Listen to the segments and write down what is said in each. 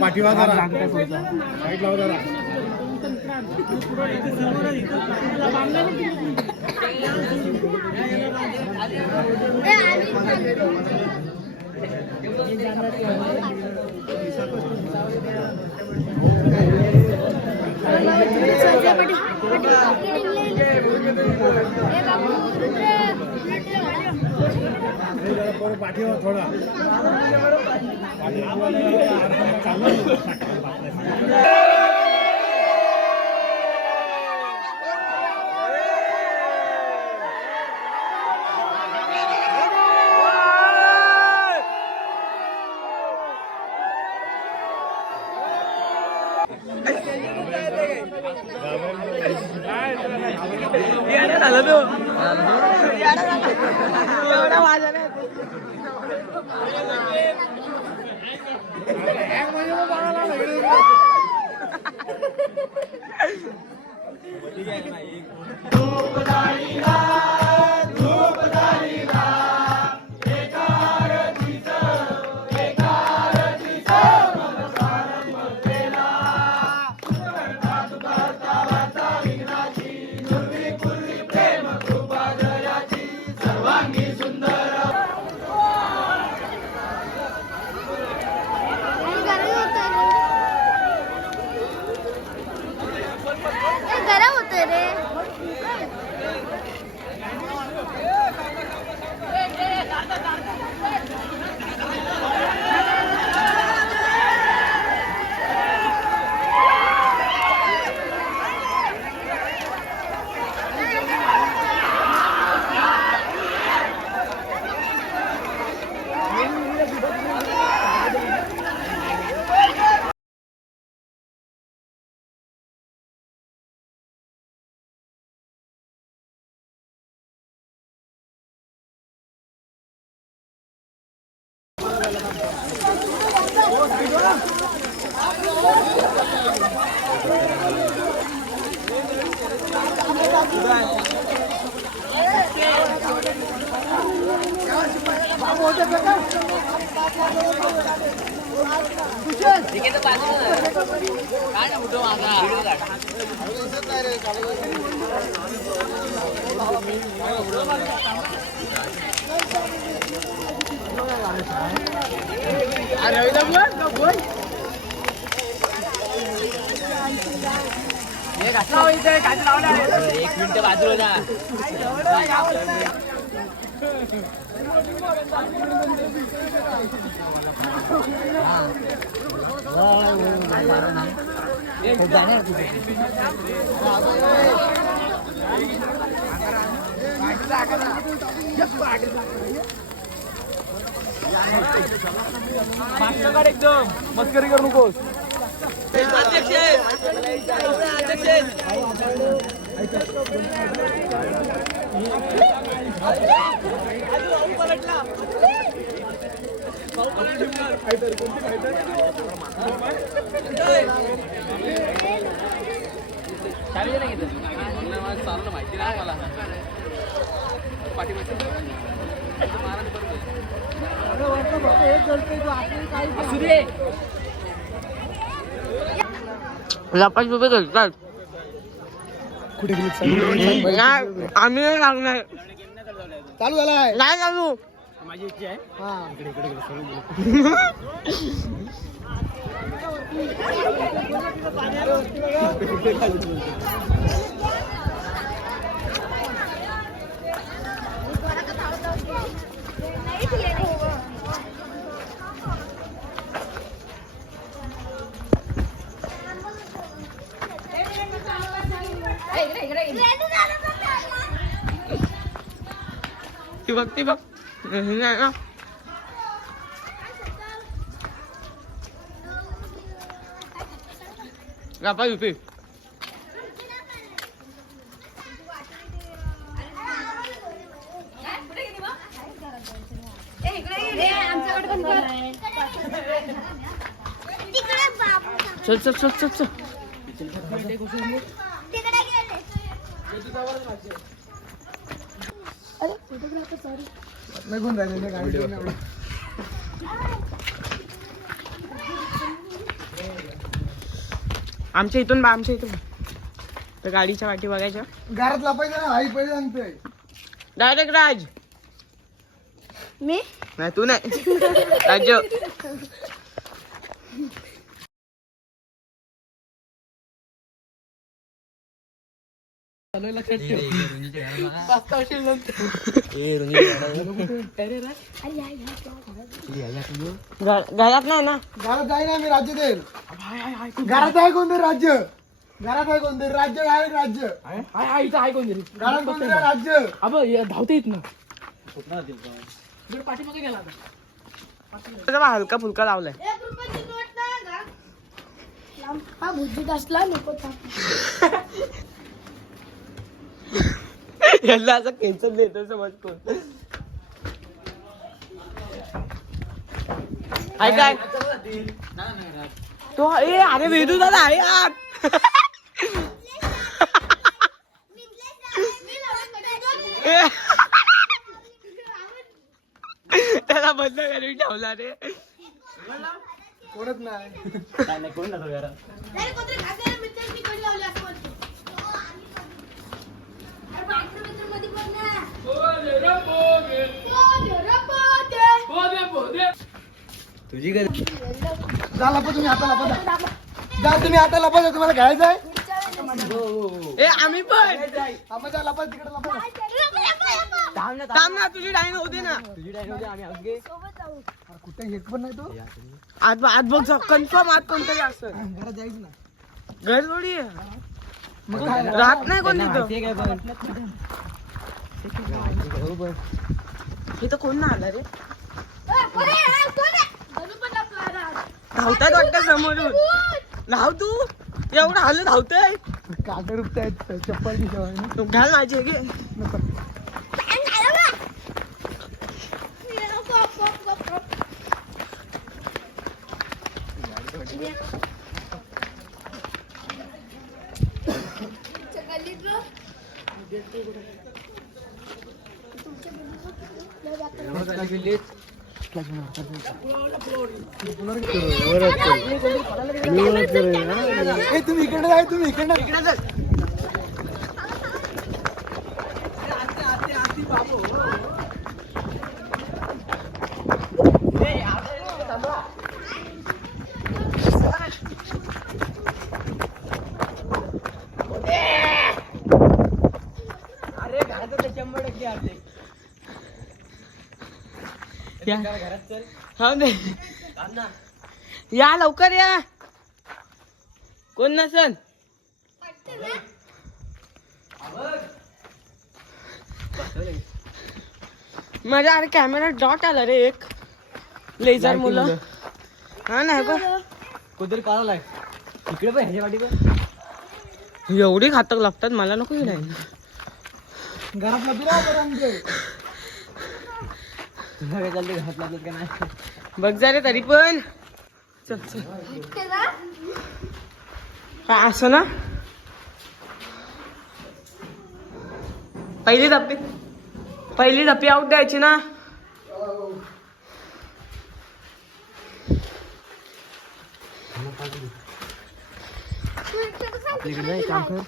पाठीवा जरा साईड लाव जरा पाठीवा थोडा एक मिनिट बाजूला एकदम मस्करी करू नकोस. माहिती नाही मला लपाच रुपये घेतात. कुठे गेली आम्ही नाही लागणार. चालू झालाय नाही चालू. माझी इच्छा आहे. हा इकडे इकडे ती बघ ती बघ. लपाच रुपये चल चल चल चल चल. निघून जायचं गाडी. आमच्या इथून बा आमच्या इथून तर गाडीच्या वाटी बघायच्या घरात लपायचं ना आई पहिले सांगतोय डायरेक्ट राज मी नाही तू नाही राज्य घरात नाही ना घरात जाई ना मी राज्य देईल घरात आहे कोणतरी राज्य घरात आहे कोणतरी राज्य आहे राज्य इथं आहे कोणतरी घरात कोणतरी राज्य अब धावता येत ना पाठीमागे गेला त्याचा हलका फुलका लावलाय 1 रुपयाची नोट नाही का हा भुजीत असला नको याला असं केचप देतो समज कोण आहे काय तो ए अरे वेदू दादा आहे आत त्याला बंद करून ठेवला रे कोणच नाही कोण जातो घरात नाही कोणतरी खात्याला मित्रांनी कडी लावली असं म्हणतो अरे बाथरूम मध्ये पण ना तुझी काय जा लपा तुम्ही आता लपा जा तुम्ही आता लपा जा तुम्हाला घ्यायचं आहे ए आम्ही पण आपण जा लपा तिकडे लपा थांब ना तुझी डाईन होती ना अरे कुठे एक पण नाही तो आत बघ कन्फर्म आत कोणतरी असं घरात जायचं ना घर थोडी आहे. मग काय राहत नाही कोण तिथं इथं कोण ना आला रे धावतात वाटतं समोरून धाव तू एवढं हल्लं धावतंय कागद रुपयात चप्पल ती ठेवायला घाल माझी घे नको ए तुम्ही इकडे जाय तुम्ही इकडे हा दे या लवकर या कोण नसन माझ्या अरे कॅमेरा डॉट आला रे एक लेझर मुलं हा नाही बघ कोणतरी काढलाय इकडे पण ह्याच्या पाठी पण एवढी घातक लागतात मला नको ही नाही घरात लपी तुला काय चालते घरात लागत का नाही बघ जा रे तरी पण चल चल काय असं ना पहिली धप्पी आउट द्यायची ना आपल्याकडे जाय काम कर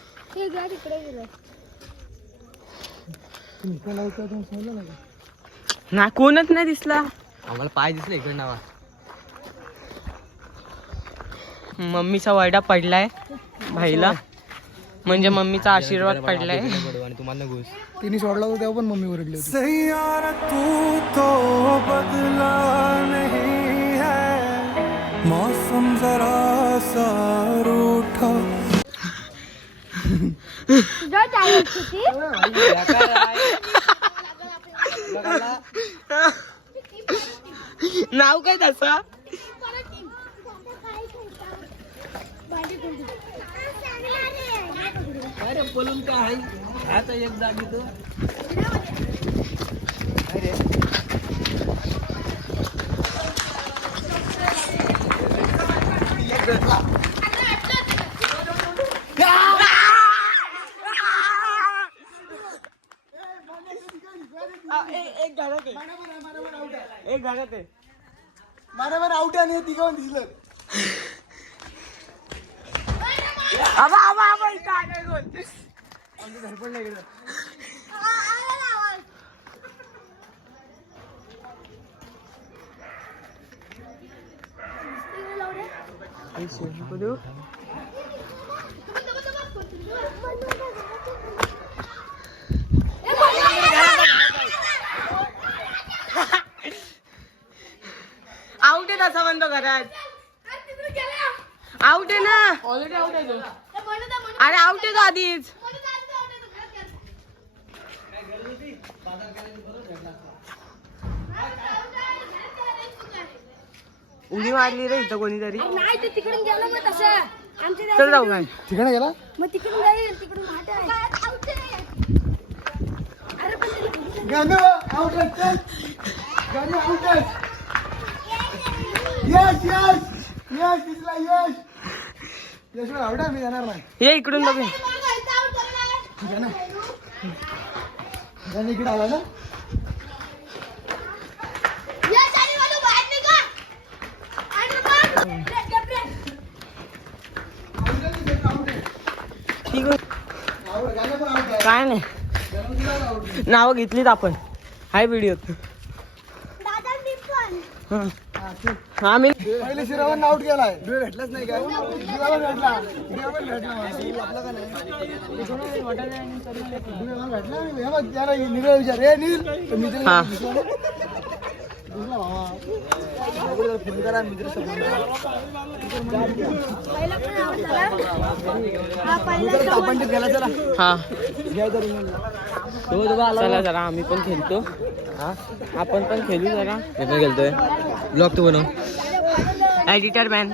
ना कोणच नाही दिसला आम्हाला पाय दिसले इकडे नावा मम्मीचा वरडा पडलाय भाईला म्हणजे मम्मीचा आशीर्वाद पडलाय आणि तुम्हाला घुस तिने सोडला होता तेव्हा पण मम्मी ओरडली होती तू तो बदला नहीं है मौसम जरा सा रूठा नाव काय त्याचा अरे बोलून काय आहे आता एक जागी तो अरे एक घरात आहे मारा आउट आणि तिघं दिसलं आबा आबा आबा काय नाही बोल. आउट आहे तसा म्हणतो घरात. आउट आहे ना ऑलरेडी आउट आहे तो. अरे आउट आहे तो आधीच. उडी मारली रे इथं कोणीतरी. नाही ते तिकडून गेलं मग तसं आमच्या चल जाऊ काय. ठिकाणी गेला मग तिकडून जाईल तिकडून घाट आहे. अरे पण ते- गाणं आउट आहे. गाणं आउट आहे. यश यश यश दिसला यश. यश आवडा मी जाणार नाही. ये इकडून बघ. ठीक आहे ना. गाणं इकडे आला ना. ठीक आहे. आवड गाणं पण आवड आहे. काय नाही नावं घेतलीत आपण. हाय व्हिडिओत. आम्ही पहिले शिरावांना आउट केलाय. डुए भेटलाच नाही काय. डुएला भेटला. डुए पण भेटला मला. आपला का नाही. डुए मला भेटला. हे बघ त्याला नील विचार. ए नील हा. मित्र दिसला भावा. फोन करा मित्र आपण गेला चला. हा घ्या तरी चला जरा आम्ही पण खेळतो. आपण पण खेळू जरा. मी पण गेलतोय ब्लॉग तू बनव. Editor man